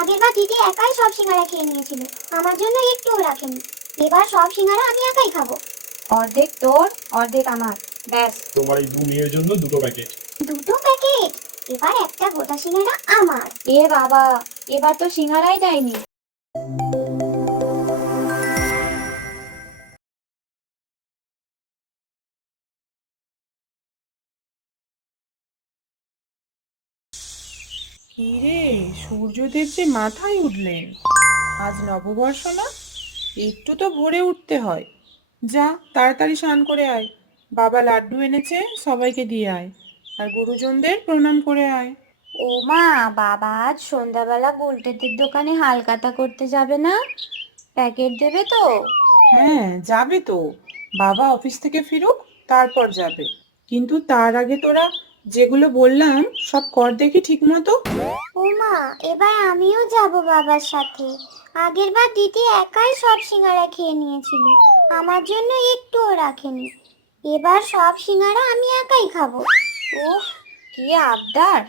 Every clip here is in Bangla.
আগেরবার দিদি একাই সব সিঙ্গারা খেয়ে নিয়েছিল, আমার জন্য একটুও রাখেনি। এবার সব সিঙ্গারা আমি একাই খাবো। অর্ধেক তোর, অর্ধেক আমার, ব্যাস। তোমার এই দু মেয়ের জন্য দুটো প্যাকেট। দুটো প্যাকেট? এবার একটা গোটা সিঙ্গারা আমার। এ বাবা, এবার তো সিঙ্গারাই দেয়নি। কি রে, সূর্যদেব যে মাথায় উঠলেন! আজ নববর্ষ না, একটু তো ভোরে উঠতে হয়। যা তাড়াতাড়ি স্নান করে আয়, বাবা লাড্ডু এনেছে, সবাইকে দিয়ে আয়, আর গুরুজনদের প্রণাম করে আয়। ও মা, বাবা আজ সন্ধ্যাবেলা বুলটেদের দোকানে হালখাতা করতে যাবে না? প্যাকেট দেবে তো? হ্যাঁ, যাবে তো। বাবা অফিস থেকে ফিরুক, তারপর যাবে। কিন্তু তার আগে তোরা যেগুলো বললাম সব কর দেখি ঠিক মতো। ও মা, এবার আমিও যাব বাবার সাথে। আগেরবার দিদি একাই সব সিঙ্গারা খেয়ে নিয়েছিল, আমার জন্য একটুও রাখেনি। এবার সব সিঙ্গারা আমি একাই খাবো। উফ, কি আবদার!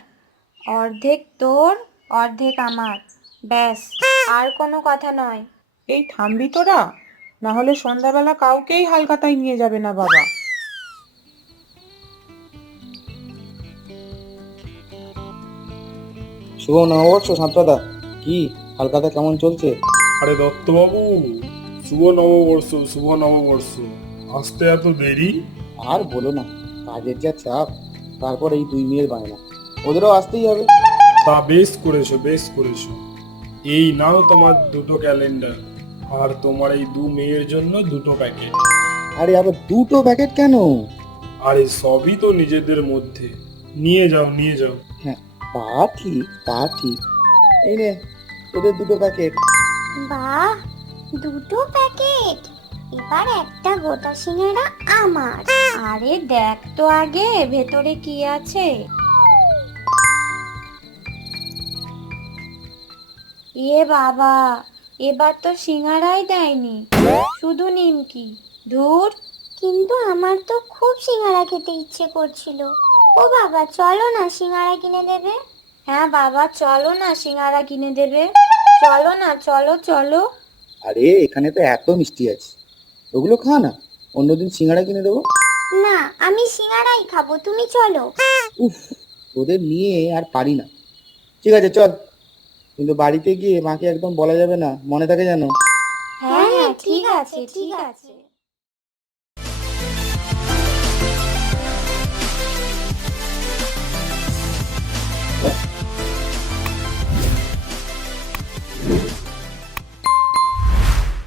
অর্ধেক তোর, অর্ধেক আমার, ব্যাস। আর কোনো কথা নয়। এই থামবি তোরা, না হলে সন্ধ্যাবেলা কাউকেই হালখাতায় নিয়ে যাবে না বাবা। শুভ নববর্ষ সান্তাদা। কি হালখাতা কেমন চলছে? আরে দত্তবাবু, শুভ নববর্ষ, শুভ নববর্ষ। আসতে এত দেরি? আর বলো না, কাজের যা চাপ, তারপর এই দুই মেয়ের বায়না, ওদেরও আসতেই হবে। তা বেশ করেছো, বেশ করেছো। এই নাও তোমার দুটো ক্যালেন্ডার, আর তোমার এই দু মেয়ের জন্য দুটো প্যাকেট। আরে আবার দুটো প্যাকেট কেন? আরে সবই তো নিজেদের মধ্যে। নিয়ে যাও, নিয়ে যাও। হ্যাঁ, তা ঠিক, তা ঠিক। এই নে তোদের দুটো প্যাকেট। বাহ, দুটো প্যাকেট! এবার একটা গোটা সিঙ্গারা আমার। আরে দেখ তো আগে ভেতরে কি আছে। এ বাবা, এবার তো সিঙ্গারাই দেয়নি, শুধু নিমকি। ধুর। কিন্তু আমার তো খুব সিঙ্গারা খেতে ইচ্ছে করছিল। ও বাবা, চলো না, সিঙ্গারা কিনে দেবে। হ্যাঁ বাবা, চলো না, সিঙ্গারা কিনে দেবে। চলো না, চলো চলো। আরে এখানে তো এত মিষ্টি আছে, ওগুলো খা না, অন্যদিন সিঙ্গাড়া কিনে দেবো। না, আমি সিঙ্গারাই খাবো, তুমি চলো। উফ, তোদের নিয়ে আর পারি না। ঠিক আছে চল, কিন্তু বাড়িতে গিয়ে মাকে একদম বলা যাবে না, মনে থাকে যেন। হ্যাঁ হ্যাঁ, ঠিক আছে, ঠিক আছে।